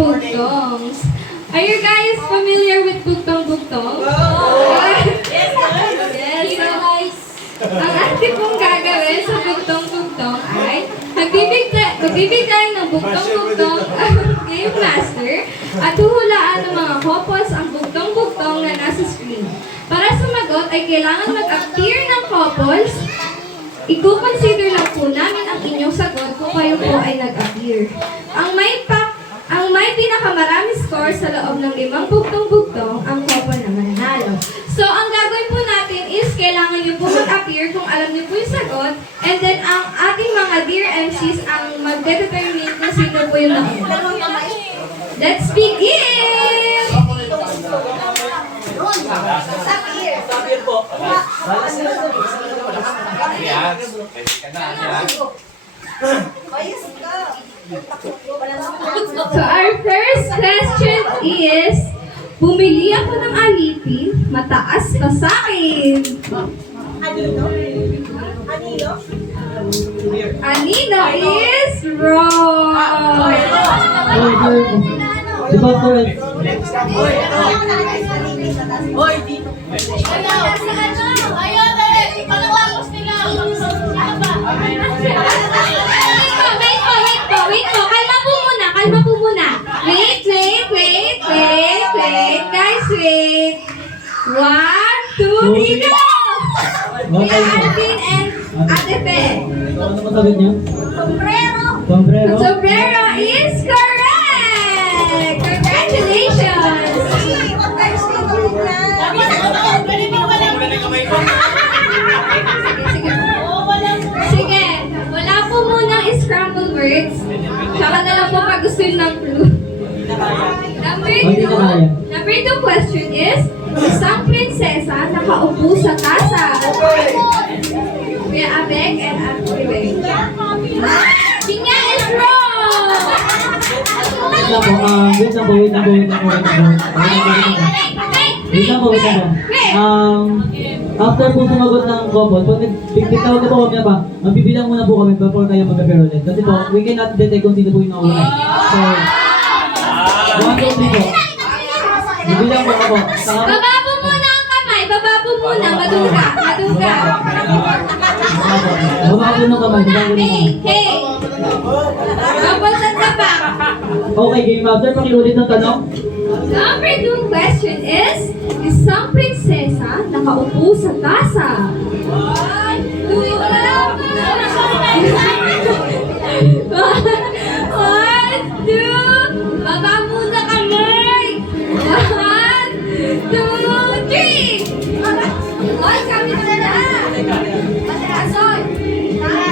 bugtongs. Are you guys familiar with bugtong-bugtong? Yes, guys. Ang ating pong gagawin sa bugtong-bugtong ay magbibigay ng bugtong-bugtong ang game master at huhulaan ng mga couples ang bugtong-bugtong na nasa screen. Para sumagot ay kailangan mag-appear ng couples. I-consider lang po namin ang inyong sagot kung kayo po ay nag-appear. Ang may pinakamaraming score sa loob ng 5 bugtong-bugtong ang couple na mananalo. So, ang gagawin po natin is kailangan nyo po mag-appear kung alam nyo po yung sagot, and then ang ating mga dear MCs ang magdedetermine kung sino po yung nauna. Let's begin! Sabihin po. So our first question is, bumili ako ng alipin, mataas pa sa akin. Anino is wrong. Di ba correct? Hoy, dito. Ayaw, dali! Pagkatapos nila! Wait po. Kalma po muna. Wait. Guys, wait. 1, 2, 3, go! Kuya Alvin and Ate Fe. Ano naman sagot niyo? Sombrero. Sombrero is correct! Congratulations! Sige, wala po munang scrambled words. Tsaka na lang po pag gusto yun ng clue. Number 2 question is, isang prinsesa nakaupo sa tasa. Kuya Abek and Ate Beng. Sinya is wrong! Wait lang po. After po sumagot ng couple, pag nagtawag na po kami pa, magbibilang muna po kami before kayo mag-appear ulit. Kasi po, we cannot detect kung sino po yung nauna. So, 1, 2, 3 po. Bibilang po ako. Baba po muna ang kamay. Baba po muna. Maduga. Baba po ng kamay. Hey! Papunta sa back. Okay, game master, pakiulit ng tanong. Number 2 question is, isang prinsesa nakaupo sa tasa. 1, 2, 1, 2, baba muna kamay. 1, 2, 3. Oy, kami na na. Mataason.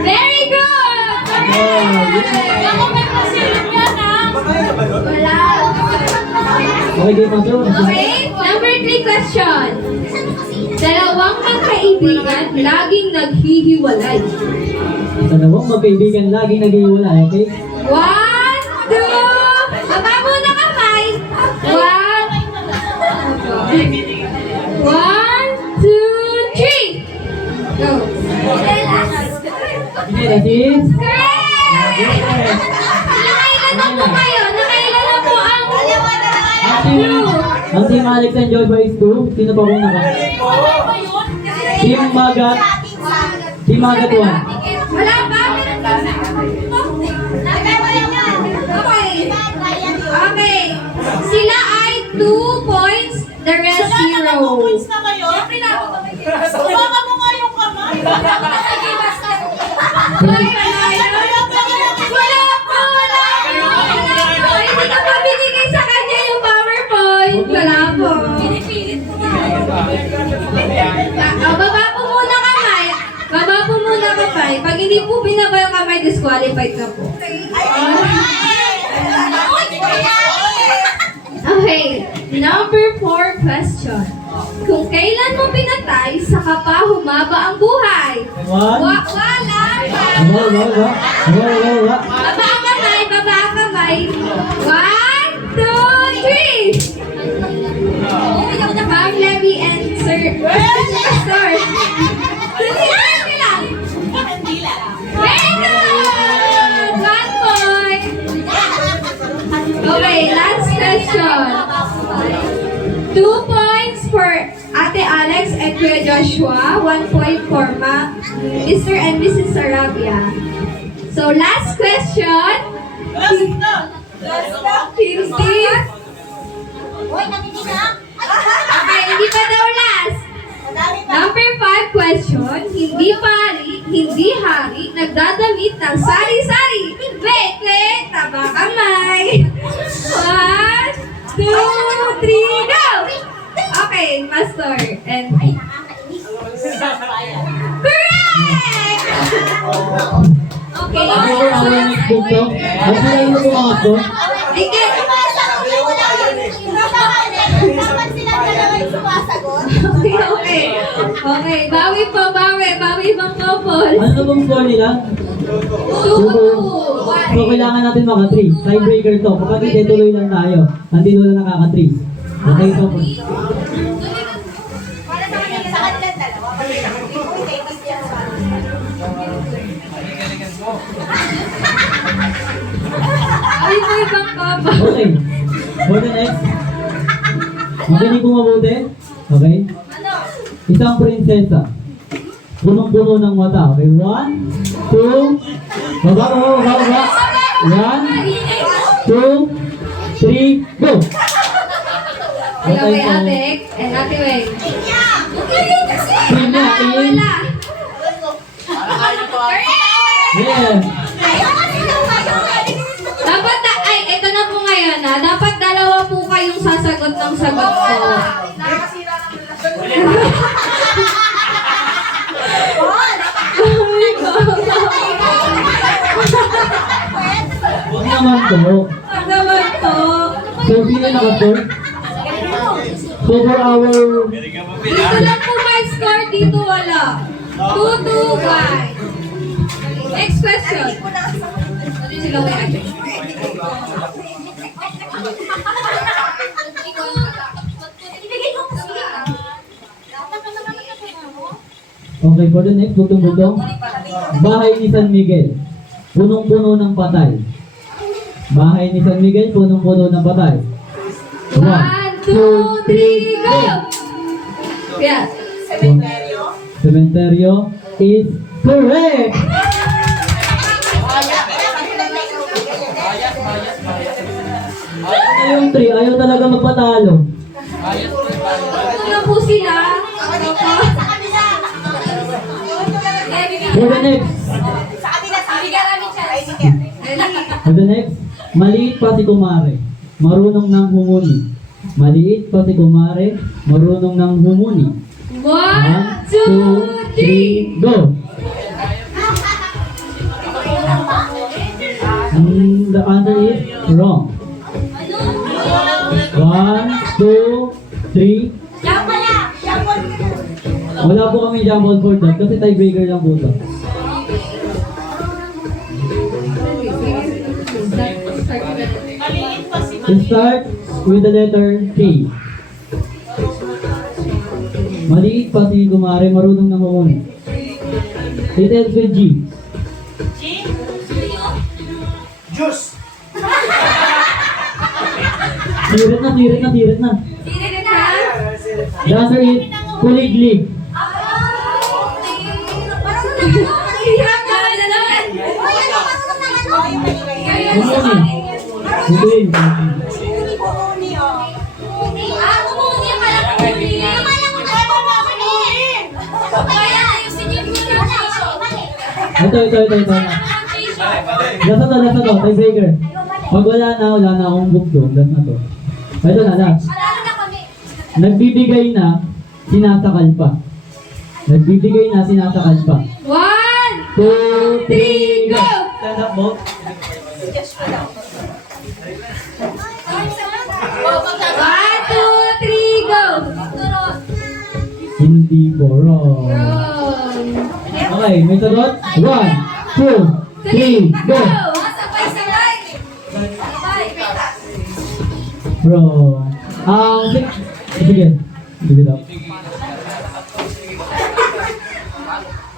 Very good! Ako may pasilip yan, ha? Wala. Okay, game master. Okay, number 3 question. Dalawang magkaibigan laging naghihiwalay. Dalawang magkaibigan laging nag-iwalay, okay? 1, 2, baba muna kamay. 1, 2, 3. Go. Okay, that is... Correct! Nakailan na po kayo? Nakailan na po ang clue? Ang Team Alex and Joy Boys 2, sino pa kung naka? Team Magat 1. Wala ba? Okay. Sila ay 2 points, the rest 0. Points na kayo? Baka mo nga yung kamay. Hindi ka pa binigay sa kanya yung PowerPoint. Wala po. Baba po muna kamay. Pag hindi po binaba yung kamay, disqualified ka po. Okay, number 4 question. Kung kailan mo pinatay, saka pa humaba ang buhay? Wala pa. Baba ang kamay. 1, 2, 3. Ma'am Levy and Sir Pastor. Dali lang. Very good! 1 point. Okay, question. 2 points for Ate Alex and Kuya Joshua. 1 point for Mr. and Mrs. Sarabia. So, last question. Last na. Hindi. Uy, nakinig na. Okay, hindi pa daw last. Madami pa. Number 5 question. Hindi pari, hindi hari, nagdadamit ng sari-sari. Wait, taba kamay. 1, 2, 3, go! Okay, Master. And correct! Okay. Ako po ang next book to. Ang sila yung mga to. Ikaw, Dapat sila dalawa yung sumasagot. okay. Okay, bawi po, bawi ibang couple. Ano na bang score nila? 2. So, kailangan natin maka 3. Tiebreaker to. Kapag hindi, tuloy lang tayo. Hindi wala nakaka 3. Okay, so. Para sa kanila dalawa. Hindi, mas yan sa Ay, po ibang couple. Okay. For the next. Makinig po mabuti. Okay? Isang prinsesa. Punong-puno ng mata. Okay, 1, 2, baba. 1, 2, 3, go! Hello kay Ate and Ate Weng. Sina in. Wala. Yes. Dapat ito na po ngayon ha. Dapat dalawa po kayong sasagot ng sagot ko. Huwag naman to. Ano naman to? So, sino naka-score? So, for our... Dito lang po may score, dito wala. 2-2, guys. Next question. Sila may Ate. Okay, for the next, butong-butong. Bahay ni San Miguel. Punong-puno ng patay. Bahay ni San Miguel, punong-puno ng patay. 1, 2, 3, go! Yeah. Cementerio is correct! Ano yung 3? Ayaw talaga magpatalo. Ito na po sila. For the next, for the next, maliit pa si Kumare, marunong nang humuni. Maliit pa si Kumare, marunong nang humuni. 1, 2, 3. Go! The answer is wrong. 1, 2, 3. Wala po kami jumble for that kasi tiebreaker lang po ito. Start with the letter K. Maliit pa si Kumare, marunong nang humuni. It ends with G. Juice. Sirit na. The answer is kuliglig. Humuni. Humuni. Ito. Lasa to, tiebreaker. Pag wala na akong book doon. Last na to. Ito na, last. Nagbibigay na, sinasakal pa. 1, 2, 3, go! Stand up, Bob. 1, 2, 3, go! Hindi po wrong. Wrong. Okay, may sagot? 1, 2, 3, go! Wrong. Sige. Sige daw.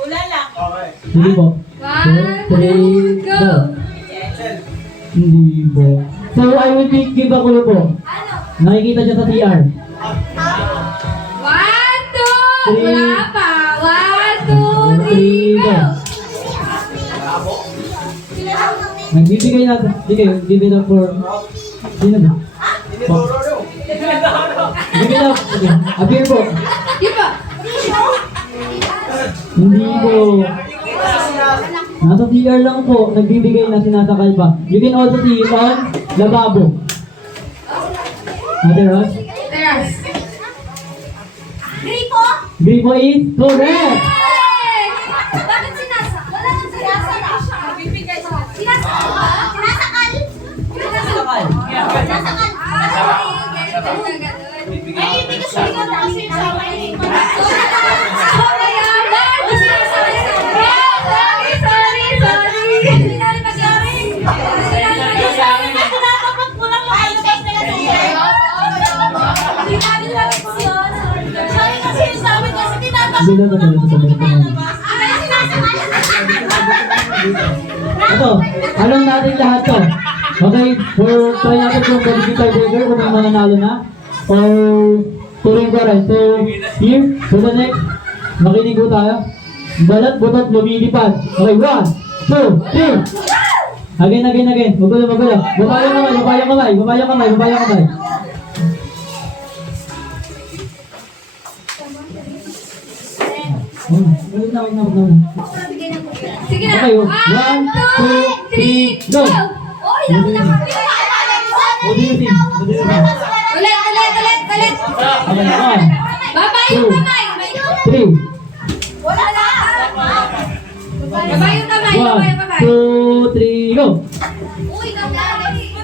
Wala lang. Sige po. 1, 2, go! Hindi po. So, I will give a clue po. Nakikita siya sa CR. 1, 2. Wala pa. 1, 2, 3, go. Nagbibigay natin. Sige, give it up for... Sino ba? Give it up. Okay. Appear po. Di ba? Hindi po. Nasa CR lang po. Nagbibigay na sinasakal pa. You can also see it on lababo. Ate Ross? Teras. Gripo? Gripo is correct! Bakit sinasa? Wala nang sinasara. Bibigay sa sinasakal ba? Sinasakal? Sinasakal. Sinasakal. Ay, hindi ko siya kasi sa akin. Bila na Ito, alam natin lahat to. Okay, for try natin kung pwede tiebreaker kung may mananalo na. Or tuloy ko rin. So, here, to the next. Makinig ko tayo. Balat, butot, lumilipad. Okay, 1, 2, 3. Again. Magulo. Babayang kamay. Wait na. Sige na. Okay, 1, 2, 3, go! Oy, laki na kami. What do you think? Ulit. Okay, 1, Baba yung kamay. 3. Wala na. Baba yung kamay. 1, 2, 3, go! Uy, nangyari.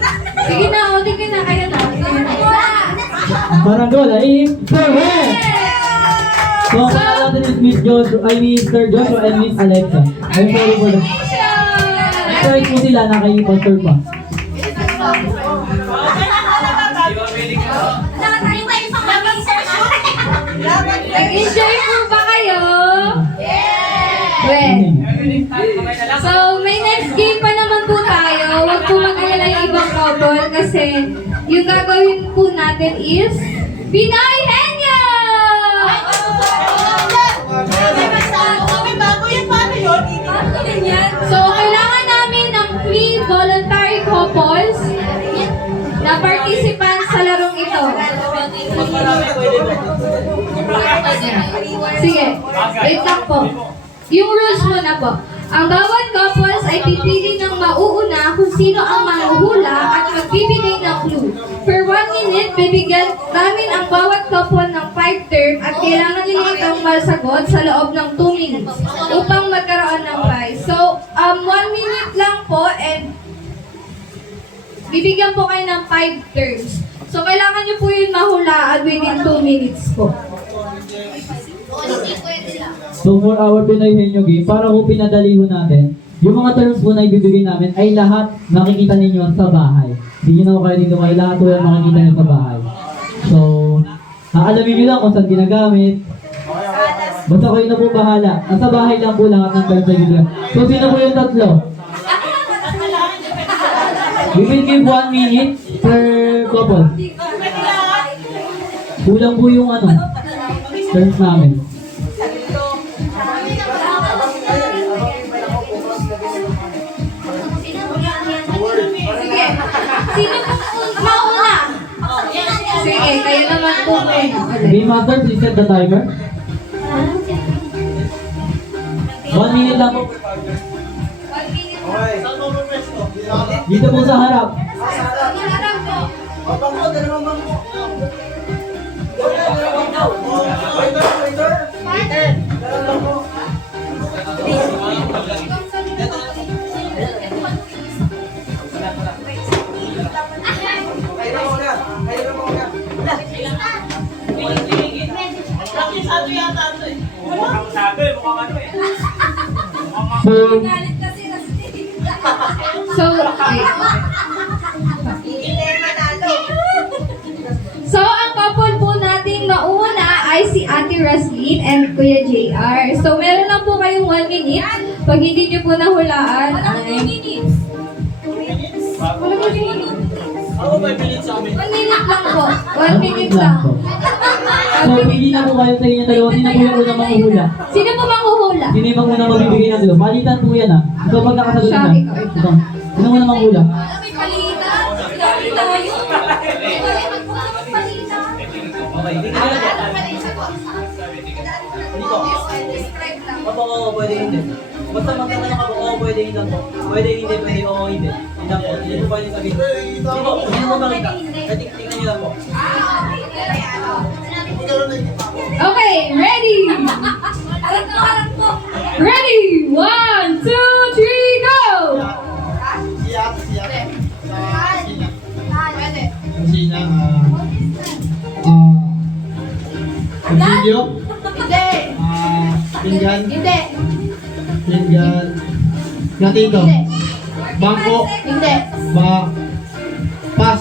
Sige na, tingin na. Kaya na. Baranggola is correct! So, ang pangalan natin is Mr. Joshua and Miss Alexa. I'm sorry for that. Surprise po sila na kay Pastor pa. Nag-enjoy po ba kayo? Well, so may next game pa naman po tayo. Huwag po mag-alala yung ibang couple kasi yung gagawin po natin is Pinoy Henyo! So, kailangan namin ng 3 voluntary couples na participants sa larong ito. Sige, wait lang po. Yung rules muna po. Ang bawat couples ay pipili ng mauuna kung sino ang manghuhula at magbibigay ng clue. For 1 minute, bibigyan namin ang bawat couple ng 5 term at kailangan nila itong masagot sa loob ng 2 minutes upang magkaroon ng prize. So, 1 minute lang po and bibigyan po kayo ng 5 terms. So, kailangan nyo po yun mahulaan within 2 minutes po. So, for our Pinoy Henyo game, para po pinadali ho natin, yung mga terms po na ibibigay namin ay lahat nakikita ninyo sa bahay. Hindi nyo na kayo dito kayo lahat po yung makikita nyo sa bahay. So, alamin nyo lang kung saan ginagamit. Basta kayo na po bahala. Nasa bahay lang po lahat ng terms na ibibigay. So, sino po yung tatlo? We will give 1 minute per couple. Kulang po yung terms namin. Sige. Sino mauna? Sige, kayo naman po Game master, please set the timer. 1 minute lang po. 1 minute. Dito po sa harap. Harap po. So, ang couple po nating mauna ay si Ate Roslyn and Kuya JR. So, meron lang po kayong 1 minute. Pag hindi nyo po nahulaan, ay... 2 minutes. Wala 2 minutes. 5 minutes sa amin. 1 minute lang po. 1 minute lang. po. So, pili na po kayo sa inyo dalawa. Sino po yung unang manghuhula? Sino po manghuhula? Sino yung unang magbibigay ng dalawa? Palitan po yan, ha? So, pag nakasagot Siya, na. ikaw. Ito. Sino unang manghula? May palitan. May tayo. Okay, hindi ka na. Describe lang. Opo, oo, pwede hindi. Basta magtatanong ako, oo, pwede hindi lang po. Pwede hindi, pwede oo, hindi. Hindi lang po. Hindi po pwede sabihin. Hindi mo makita. Tingnan niyo lang po. Okay, ready? Harap mo. Ready? 1, 2, 3, go! Pwede. Sina, video, Hindi. pinggan, Hindi. pinggan, gatito, Hindi. bangko, Hindi. pas. Pas.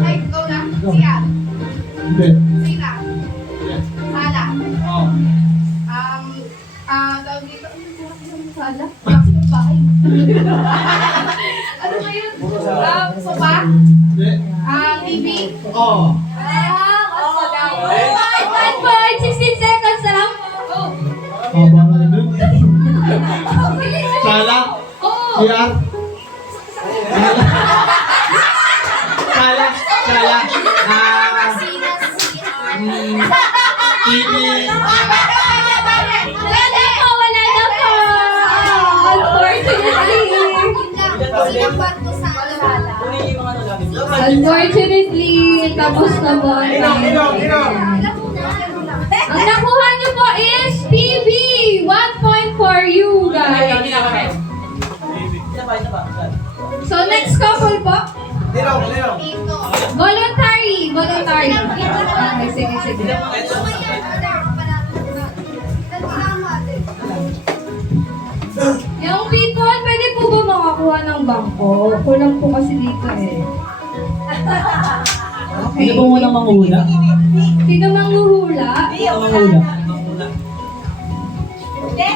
Ay, go na. Siya. Hindi. Sina. Sala. Oh. Tawag dito. Sala? Maximum bahay. Ano ba yun? Sofa? Hindi. TV? Oh. Ano daw? 1 point, 16 seconds na lang. Oh, baka na dun. Sala, Oh! CR. Sala, sala, TV, Wala po, wala na po. Unfortunately, tapos na po. Ang nakuha niyo po is TV. 1 point for you guys. Isa pa, isa pa. So next couple po. Voluntary. Voluntary. Okay, sige, sige. Yung people, pwede po ba makakuha ng bangko? Kulang po kasi dito eh. Okay. Sino po unang manghula? Sino manghuhula? Sino manghula?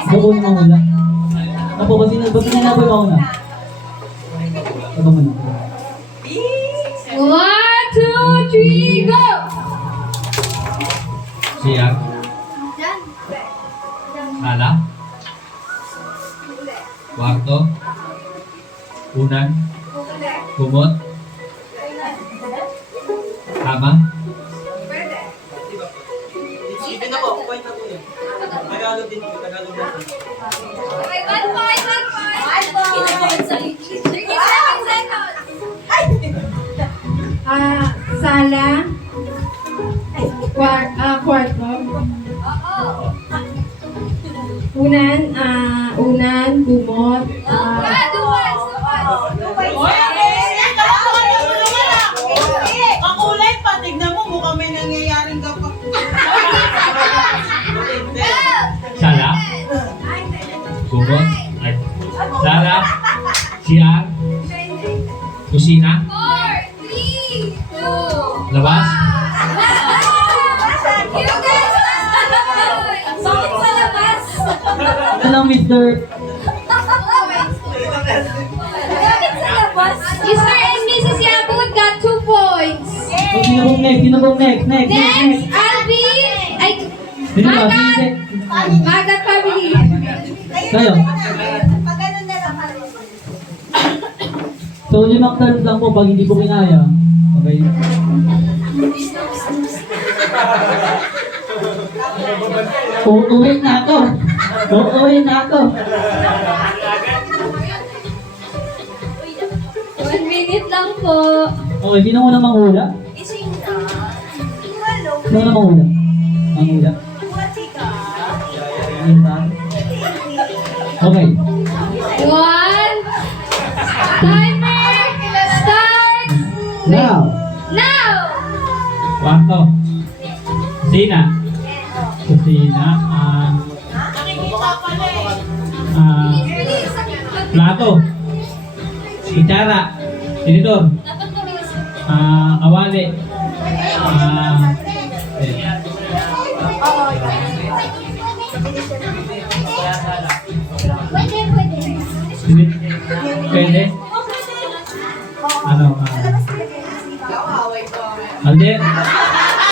Ako po yung manghula. Ako, ba't sino na po yung mauna? Ako muna. 1, 2, 3, go! Siya, sala, kwarto, unan, kumot, kama, Isipin na po, point na po yun. Tagalog din po, Tagalog din po. Okay, 1 point, 1 point. 1 point. 37 seconds. Sala. Kwarto. Oo. Unan, kumot. Duwas. Ang kulay pa, tignan mo, mukhang may nangyayaring gapak. sala, kumot, ay, sala, siya, kusina, 4, 3, 2, labas, You guys! Bakit sa labas? Ano lang, Mr. Bakit sa labas? Mr. and Mrs. Yabut got 2 points. Oh, sino pong next? Sino pong next? Next. Next, Alvin. Ay, Sino ba? Magat. Magat family. Kayo. So, 5 turns lang po pag hindi po kinaya. Okay. Uuwi na ako. Uuwi na ako. 1 minute lang po. Okay, sino muna manghula? Sino muna manghula? Manghula? Ayun ba? Okay. 1. Timer starts Now. now. kwarto, kusina, kusina, plato, kutsara, tinidor, awali, Hindi. Ano? Alden?